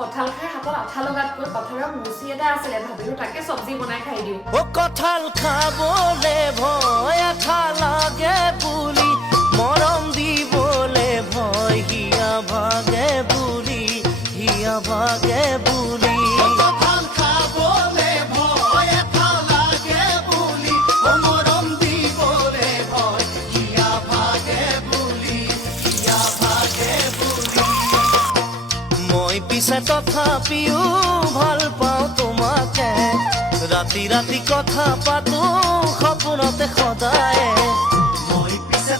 কঁঠাল খাই হাতত আঠা লগাতকৈ পথাৰৰ মুচি এটা আছিলে ভাবিলো তাকে চব্জি বনাই খাই দিওঁ ও কঁঠাল খাবলে ভয় আঠা লাগে বুলি মৰম দিবলে ভয় হিয়া ভাগে বুলি কঁঠাল খাবলে ভয় আঠা লাগে বুলি মৰম দিবলে ভয় হিয়া ভাগে বুলি মই পিছে তথাপিও ভাল পাওঁ তোমাকে ৰাতি ৰাতি কথা পাতো সপোনতে সদায় মই পিছে